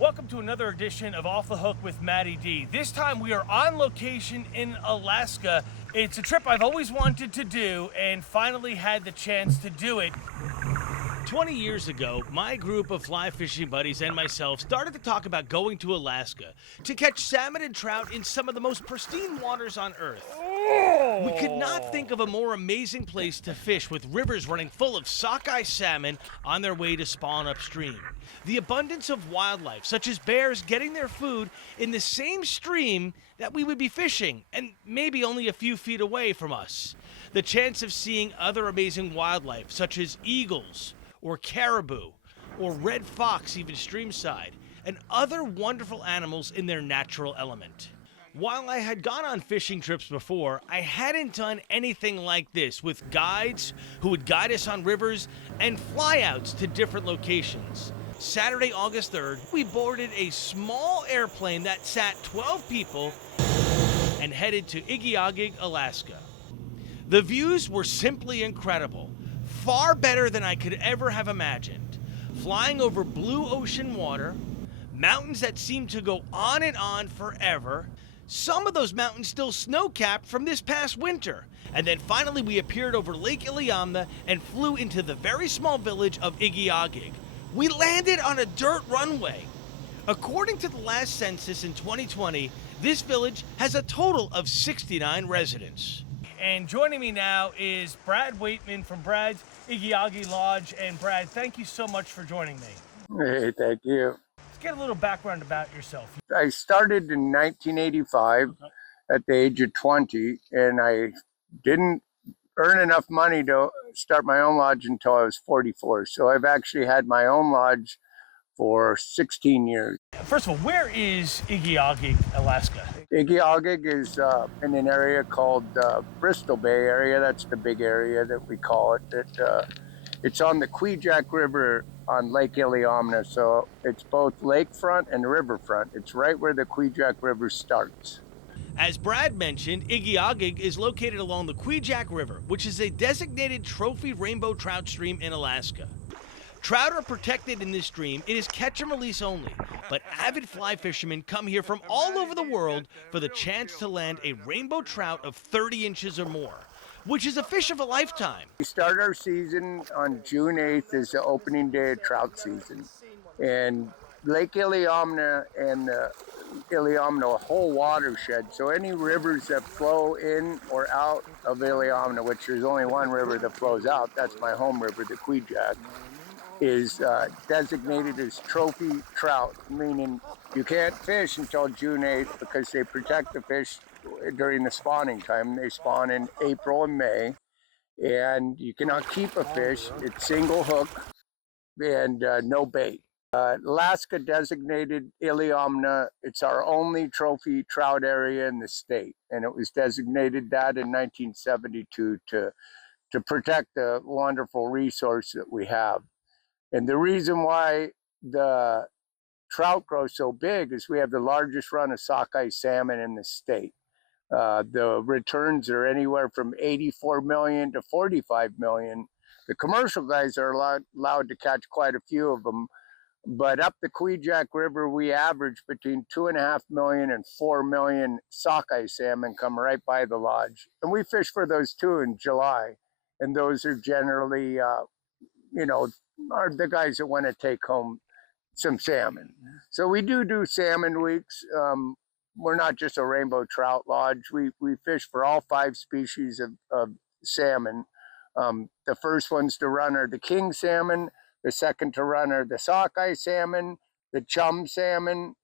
Welcome to another edition of Off the Hook with MattyD. This time we are on location in Alaska. It's a trip I've always wanted to do and finally had the chance to do it. 20 years ago, my group of fly fishing buddies and myself started to talk about going to Alaska to catch salmon and trout in some of the most pristine waters on Earth. We could not think of a more amazing place to fish, with rivers running full of sockeye salmon on their way to spawn upstream. The abundance of wildlife, such as bears getting their food in the same stream that we would be fishing, and maybe only a few feet away from us. The chance of seeing other amazing wildlife, such as eagles, or caribou, or red fox even streamside, and other wonderful animals in their natural element. While I had gone on fishing trips before, I hadn't done anything like this, with guides who would guide us on rivers and flyouts to different locations. Saturday, August 3rd, we boarded a small airplane that sat 12 people and headed to Igiugig, Alaska. The views were simply incredible, far better than I could ever have imagined. Flying over blue ocean water, mountains that seemed to go on and on forever, some of those mountains still snow-capped from this past winter. And then finally we appeared over Lake Iliamna and flew into the very small village of Igiugig. We landed on a dirt runway. According to the last census in 2020, this village has a total of 69 residents. And joining me now is Brad Waitman from Brad's Igiugig Lodge. And Brad, thank you so much for joining me. Hey, thank you. Let's get a little background about yourself. I started in 1985 at the age of 20, and I didn't earn enough money to start my own lodge until I was 44. So I've actually had my own lodge for 16 years. First of all, where is Igiugig, Alaska? Igiugig is in an area called Bristol Bay area. That's the big area that we call it. It's on the Igiugig River on Lake Iliamna, so it's both lakefront and riverfront. It's right where the Igiugig River starts. As Brad mentioned, Igiugig is located along the Igiugig River, which is a designated trophy rainbow trout stream in Alaska. Trout are protected in this stream. It is catch and release only, but avid fly fishermen come here from all over the world for the chance to land a rainbow trout of 30 inches or more, which is a fish of a lifetime. We start our season on June 8th is the opening day of trout season. And Lake Iliamna and Iliamna, a whole watershed. So any rivers that flow in or out of Iliamna, which there's only one river that flows out, that's my home river, the Igiugig, is designated as trophy trout, meaning you can't fish until June 8th because they protect the fish during the spawning time. They spawn in April and May, and you cannot keep a fish. It's single hook and no bait. Alaska designated Iliamna. It's our only trophy trout area in the state, and it was designated that in 1972 to protect the wonderful resource that we have. And the reason why the trout grow so big is we have the largest run of sockeye salmon in the state. The returns are anywhere from 84 million to 45 million. The commercial guys are allowed to catch quite a few of them, but up the Igiugig River, we average between 2.5 million and 4 million sockeye salmon come right by the lodge. And we fish for those too in July. And those are generally, are the guys that want to take home some salmon. So we do salmon weeks. We're not just a rainbow trout lodge. We fish for all 5 species of salmon. The first ones to run are the king salmon. The second to run are the sockeye salmon, the chum salmon,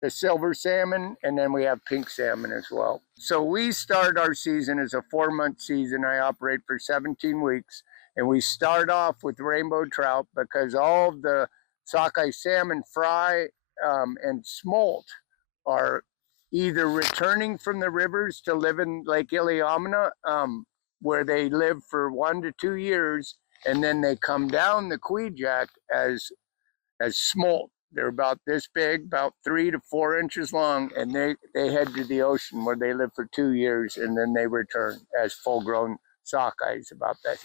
the silver salmon, and then we have pink salmon as well. So we start our season as a 4-month season. I operate for 17 weeks, and we start off with rainbow trout because all of the sockeye salmon fry and smolt are either returning from the rivers to live in Lake Iliamna, where they live for 1 to 2 years, and then they come down the Igiugig as smolt. They're about this big, about 3 to 4 inches long, and they head to the ocean where they live for 2 years, and then they return as full-grown sockeyes, about that,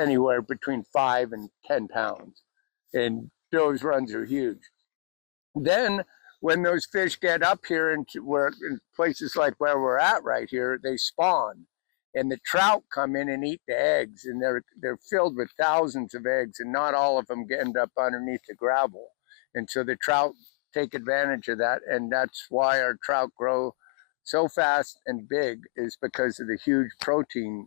anywhere between 5 and 10 pounds. And those runs are huge. Then when those fish get up here in places like where we're at right here, they spawn, and the trout come in and eat the eggs, and they're filled with thousands of eggs, and not all of them end up underneath the gravel, and so the trout take advantage of that, and that's why our trout grow so fast and big, is because of the huge protein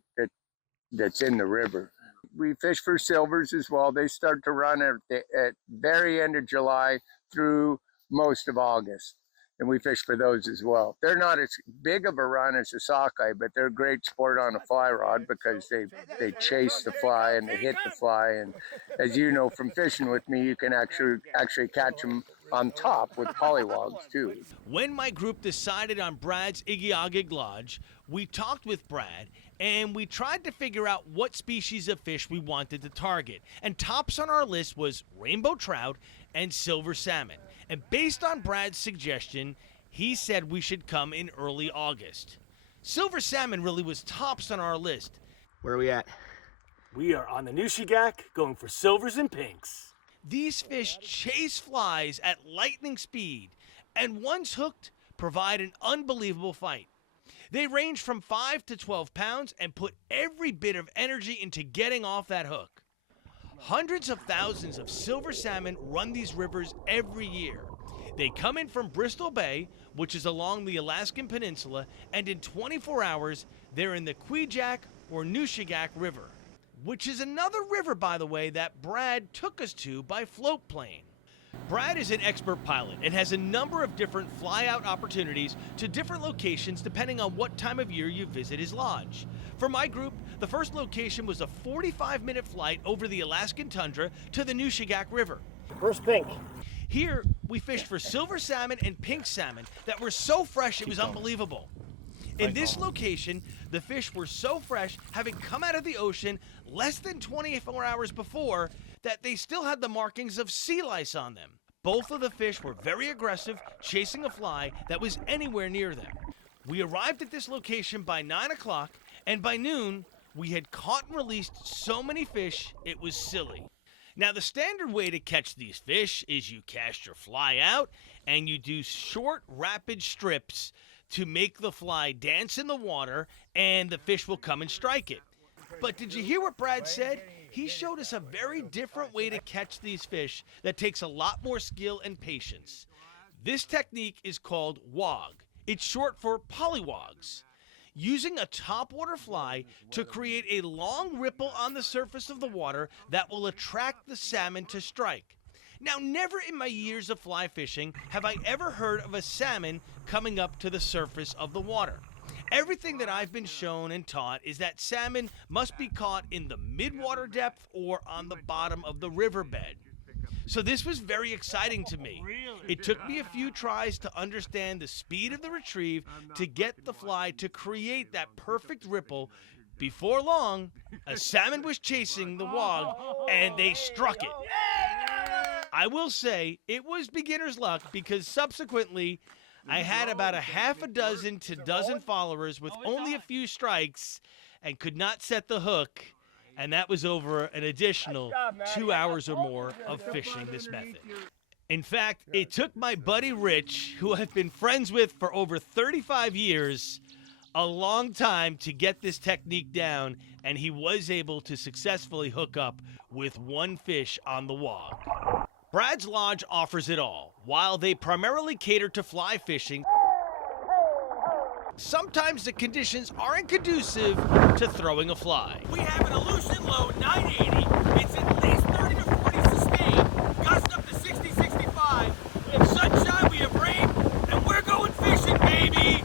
that's in the river. We fish for silvers as well. They start to run at the very end of July through most of August, and we fish for those as well. They're not as big of a run as the sockeye, but they're great sport on a fly rod because they chase the fly and they hit the fly. And as you know from fishing with me, you can actually catch them on top with polywogs too. When my group decided on Brad's Igiugig Lodge, we talked with Brad and we tried to figure out what species of fish we wanted to target. And tops on our list was rainbow trout and silver salmon. And based on Brad's suggestion, he said we should come in early August. Silver salmon really was tops on our list. Where are we at? We are on the Igiugig going for silvers and pinks. These fish chase flies at lightning speed, and once hooked, provide an unbelievable fight. They range from 5 to 12 pounds and put every bit of energy into getting off that hook. Hundreds of thousands of silver salmon run these rivers every year. They come in from Bristol Bay, which is along the Alaskan Peninsula, and in 24 hours, they're in the Igiugig or Igiugig River, which is another river, by the way, that Brad took us to by float plane. Brad is an expert pilot and has a number of different fly-out opportunities to different locations depending on what time of year you visit his lodge. For my group, the first location was a 45-minute flight over the Alaskan tundra to the Igiugig River. First pink. Here, we fished for silver salmon and pink salmon that were so fresh it was unbelievable. In this location, the fish were so fresh, having come out of the ocean less than 24 hours before, that they still had the markings of sea lice on them. Both of the fish were very aggressive, chasing a fly that was anywhere near them. We arrived at this location by 9 o'clock, and by noon, we had caught and released so many fish, it was silly. Now, the standard way to catch these fish is you cast your fly out, and you do short, rapid strips to make the fly dance in the water, and the fish will come and strike it. But did you hear what Brad said? He showed us a very different way to catch these fish that takes a lot more skill and patience. This technique is called wog. It's short for polywogs. Using a topwater fly to create a long ripple on the surface of the water that will attract the salmon to strike. Now, never in my years of fly fishing have I ever heard of a salmon coming up to the surface of the water. Everything that I've been shown and taught is that salmon must be caught in the mid-water depth or on the bottom of the riverbed. So this was very exciting to me. It took me a few tries to understand the speed of the retrieve to get the fly to create that perfect ripple. Before long, a salmon was chasing the wog and they struck it. I will say it was beginner's luck because subsequently I had about a half a dozen to dozen followers with only a few strikes and could not set the hook, and that was over an additional 2 hours or more of fishing this method. In fact, it took my buddy Rich, who I've been friends with for over 35 years, a long time to get this technique down, and he was able to successfully hook up with one fish on the wog. Brad's Lodge offers it all. While they primarily cater to fly fishing, sometimes the conditions aren't conducive to throwing a fly. We have an Aleutian low 980. It's at least 30 to 40 sustained, gust up to 60, 65. We have sunshine, we have rain, and we're going fishing, baby!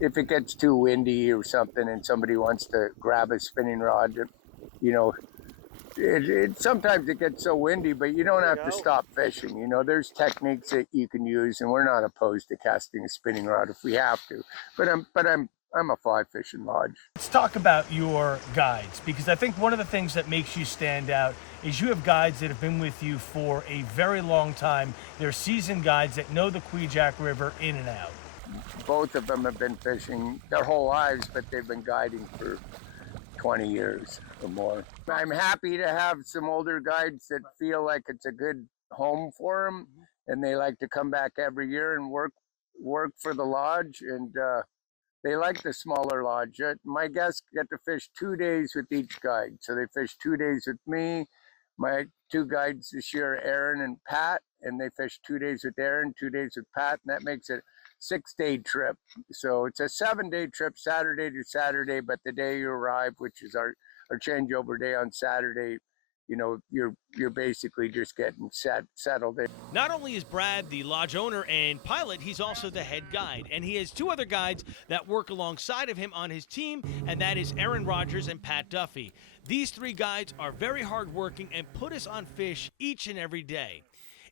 If it gets too windy or something and somebody wants to grab a spinning rod, you know, sometimes it gets so windy, but you don't have to stop fishing. You know, there's techniques that you can use, and we're not opposed to casting a spinning rod if we have to. But I'm a fly fishing lodge. Let's talk about your guides, because I think one of the things that makes you stand out is you have guides that have been with you for a very long time. They're seasoned guides that know the Igiugig River in and out. Both of them have been fishing their whole lives, but they've been guiding for 20 years or more. I'm happy to have some older guides that feel like it's a good home for them, and they like to come back every year and work for the lodge, and they like the smaller lodge. My guests get to fish 2 days with each guide. So they fish 2 days with me. My two guides this year, Aaron and Pat, and they fish 2 days with Aaron, 2 days with Pat, and that makes it a 6-day trip. So it's a 7-day trip, Saturday to Saturday, but the day you arrive, which is our changeover day on Saturday, you know, you're basically just getting settled in. Not only is Brad the lodge owner and pilot, he's also the head guide. And he has two other guides that work alongside of him on his team, and that is Aaron Rogers and Pat Duffy. These three guides are very hardworking and put us on fish each and every day.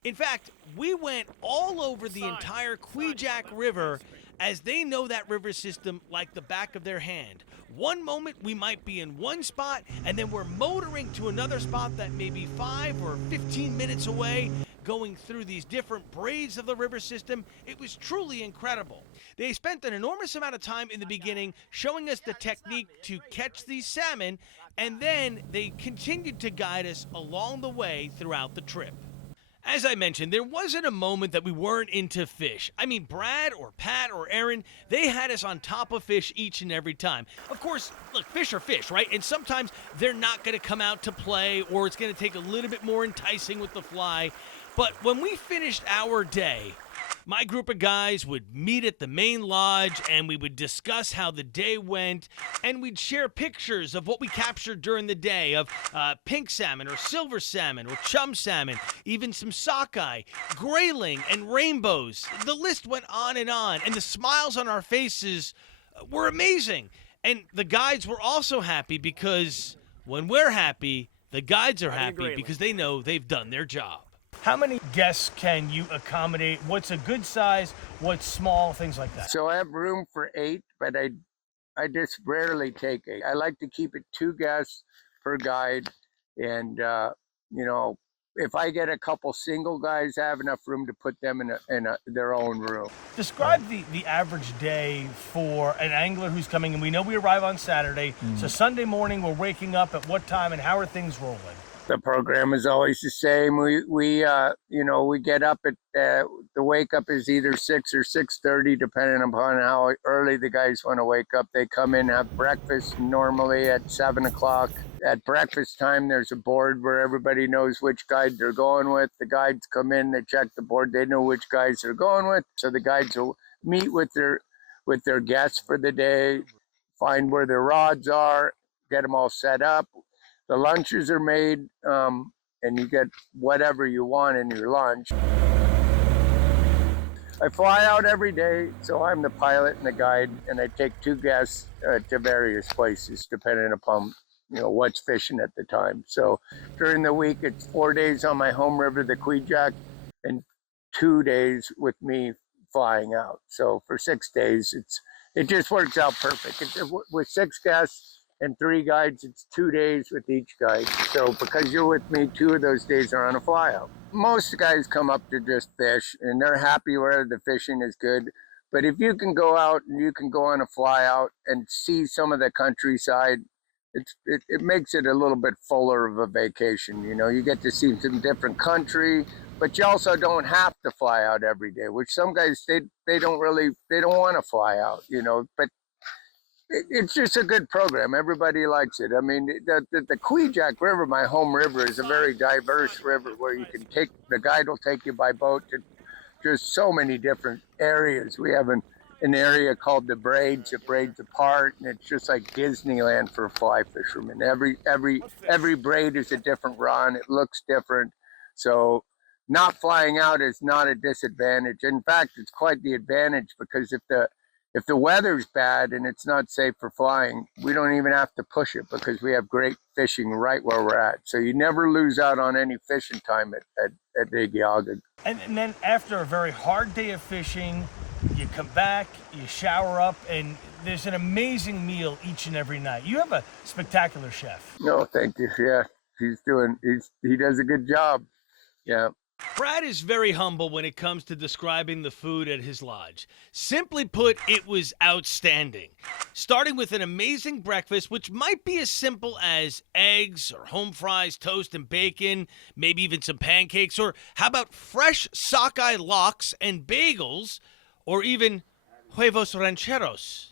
In fact, we went all over the entire Igiugig River, as they know that river system like the back of their hand. One moment we might be in one spot, and then we're motoring to another spot that may be 5 or 15 minutes away, going through these different braids of the river system. It was truly incredible. They spent an enormous amount of time in the beginning showing us the technique to catch these salmon, and then they continued to guide us along the way throughout the trip. As I mentioned, there wasn't a moment that we weren't into fish. I mean, Brad or Pat or Aaron, they had us on top of fish each and every time. Of course, look, fish are fish, right? And sometimes they're not going to come out to play, or it's going to take a little bit more enticing with the fly. But when we finished our day, my group of guys would meet at the main lodge, and we would discuss how the day went, and we'd share pictures of what we captured during the day of pink salmon or silver salmon or chum salmon, even some sockeye, grayling, and rainbows. The list went on, and the smiles on our faces were amazing. And the guides were also happy, because when we're happy, the guides are happy because they know they've done their job. How many guests can you accommodate? What's a good size? What's small? Things like that. So I have room for 8, but I just rarely take 8. I like to keep it 2 guests per guide, and you know, if I get a couple single guys, I have enough room to put them in their own room. Describe the average day for an angler who's coming, and we know we arrive on Saturday. So Sunday morning, we're waking up at what time, and how are things rolling? The program is always the same. We you know, we get up at the wake up is either 6 or 6:30, depending upon how early the guys want to wake up. They come in, have breakfast normally at 7 o'clock. At breakfast time, there's a board where everybody knows which guide they're going with. The guides come in, they check the board, they know which guys they're going with. So the guides will meet with their guests for the day, find where their rods are, get them all set up. The lunches are made, and you get whatever you want in your lunch. I fly out every day, so I'm the pilot and the guide, and I take 2 guests to various places, depending upon, you know, what's fishing at the time. So during the week, it's 4 days on my home river, the Igiugig, and 2 days with me flying out. So for 6 days, it just works out perfect. With 6 guests and 3 guides, it's 2 days with each guide. So because you're with me, 2 of those days are on a fly out. Most guys come up to just fish, and they're happy where the fishing is good. But if you can go out and you can go on a fly out and see some of the countryside, it makes it a little bit fuller of a vacation. You know, you get to see some different country, but you also don't have to fly out every day, which some guys, they don't want to fly out, you know, but it's just a good program. Everybody likes it. I mean, the Igiugig River, my home river, is a very diverse river where you can the guide will take you by boat to just so many different areas. We have an area called the Braids that braids apart, and it's just like Disneyland for fly fishermen. Every braid is a different run. It looks different. So not flying out is not a disadvantage. In fact, it's quite the advantage, because if the weather's bad and it's not safe for flying, we don't even have to push it, because we have great fishing right where we're at. So you never lose out on any fishing time at Igiugig. And then after a very hard day of fishing, you come back, you shower up, and there's an amazing meal each and every night. You have a spectacular chef. No, thank you. Yeah, he does a good job. Yeah. Brad is very humble when it comes to describing the food at his lodge. Simply put, it was outstanding. Starting with an amazing breakfast, which might be as simple as eggs or home fries, toast and bacon, maybe even some pancakes, or how about fresh sockeye lox and bagels, or even huevos rancheros.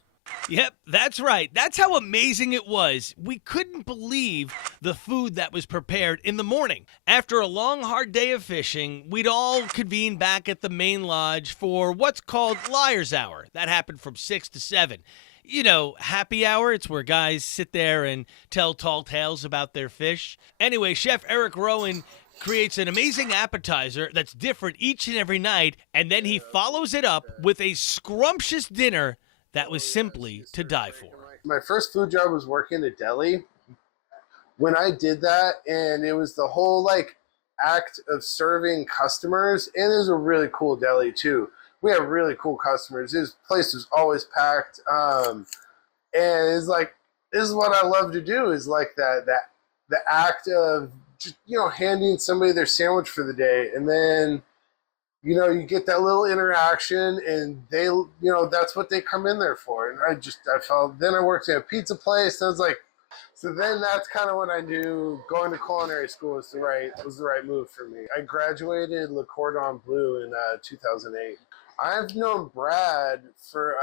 Yep, that's right. That's how amazing it was. We couldn't believe the food that was prepared in the morning. After a long, hard day of fishing, we'd all convene back at the main lodge for what's called Liar's Hour. That happened from 6 to 7. You know, happy hour, it's where guys sit there and tell tall tales about their fish. Anyway, Chef Eric Rowan creates an amazing appetizer that's different each and every night, and then he follows it up with a scrumptious dinner that was simply to die for. My first food job was working at deli. When I did that, and it was the whole like act of serving customers, and it was a really cool deli too. We have really cool customers. This place was always packed, and it's like this is what I love to do. Is like that the act of just handing somebody their sandwich for the day, and then you get that little interaction, and they, that's what they come in there for. And I felt, then I worked at a pizza place, and I was like, so then that's kind of when I knew going to culinary school was the right move for me. I graduated Le Cordon Bleu in 2008. I've known Brad for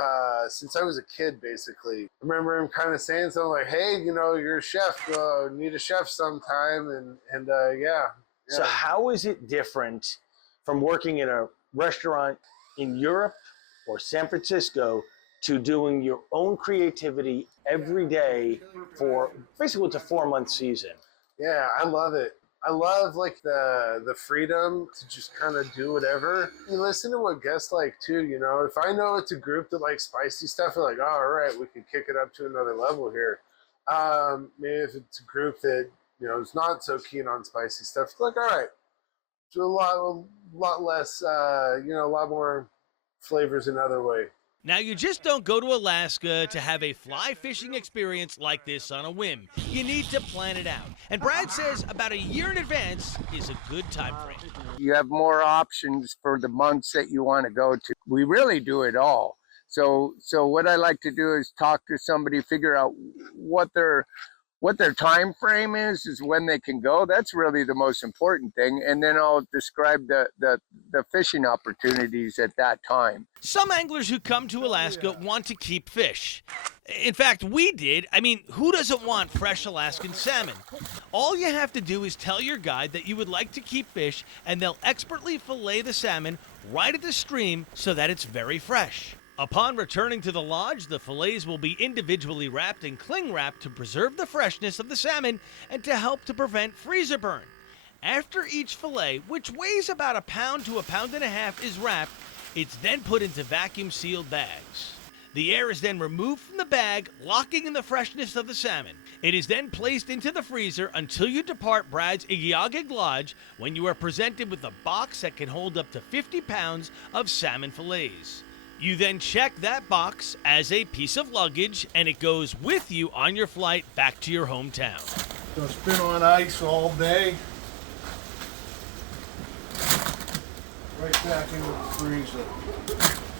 since I was a kid, basically. I remember him kind of saying something like, "Hey, you're a chef. Need a chef sometime," and yeah. So how is it different from working in a restaurant in Europe or San Francisco to doing your own creativity every day for basically it's a 4-month season? Yeah, I love it. I love like the freedom to just kind of do whatever. You listen to what guests like too, If I know it's a group that likes spicy stuff, they're like, oh, all right, we can kick it up to another level here. Maybe if it's a group that, is not so keen on spicy stuff, it's like, all right, do a lot less, a lot more flavors another way. Now, you just don't go to Alaska to have a fly fishing experience like this on a whim. You need to plan it out. And Brad says about a year in advance is a good time frame. You have more options for the months that you want to go to. We really do it all. So what I like to do is talk to somebody, figure out what their time frame is when they can go. That's really the most important thing. And then I'll describe the fishing opportunities at that time. Some anglers who come to Alaska want to keep fish. In fact, we did. I mean, who doesn't want fresh Alaskan salmon? All you have to do is tell your guide that you would like to keep fish, and they'll expertly fillet the salmon right at the stream so that it's very fresh. Upon returning to the lodge, the fillets will be individually wrapped and cling wrapped to preserve the freshness of the salmon and to help to prevent freezer burn. After each fillet, which weighs about 1 pound to 1.5 pounds, is wrapped, it's then put into vacuum-sealed bags. The air is then removed from the bag, locking in the freshness of the salmon. It is then placed into the freezer until you depart Brad's Igiugig Lodge, when you are presented with a box that can hold up to 50 pounds of salmon fillets. You then check that box as a piece of luggage, and it goes with you on your flight back to your hometown. So it's been on ice all day. Right back into the freezer.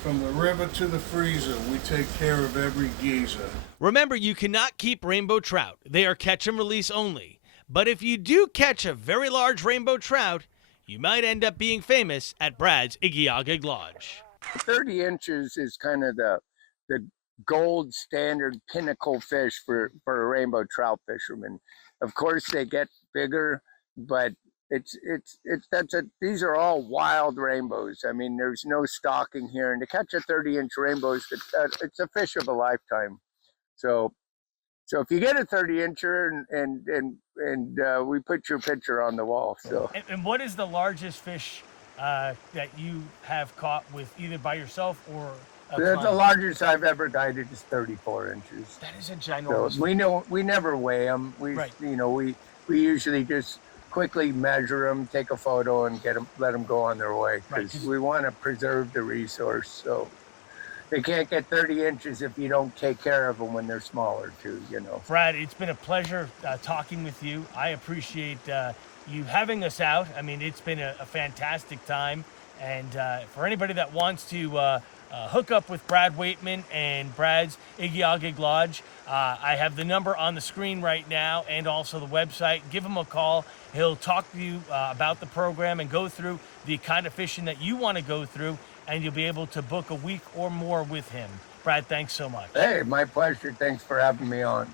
From the river to the freezer, we take care of every geezer. Remember, you cannot keep rainbow trout. They are catch and release only. But if you do catch a very large rainbow trout, you might end up being famous at Brad's Igiugig Lodge. 30 inches is kind of the gold standard pinnacle fish for a rainbow trout fisherman. Of course, they get bigger, but these are all wild rainbows. I mean, there's no stocking here, and to catch a 30-inch rainbow it's a fish of a lifetime. So if you get a 30-incher and we put your picture on the wall. So. And what is the largest fish that you have caught with either by yourself or a client? The largest I've ever guided is 34 inches. That is a ginormous. So we never weigh them. We usually just quickly measure them, take a photo, and let them go on their way, because we want to preserve the resource. So they can't get 30 inches if you don't take care of them when they're smaller too. Brad, it's been a pleasure talking with you. I appreciate you having us out. I mean, it's been a fantastic time. And for anybody that wants to hook up with Brad Waitman and Brad's Igiugig Lodge, I have the number on the screen right now and also the website. Give him a call. He'll talk to you about the program and go through the kind of fishing that you want to go through, and you'll be able to book a week or more with him. Brad, thanks so much. Hey, my pleasure. Thanks for having me on.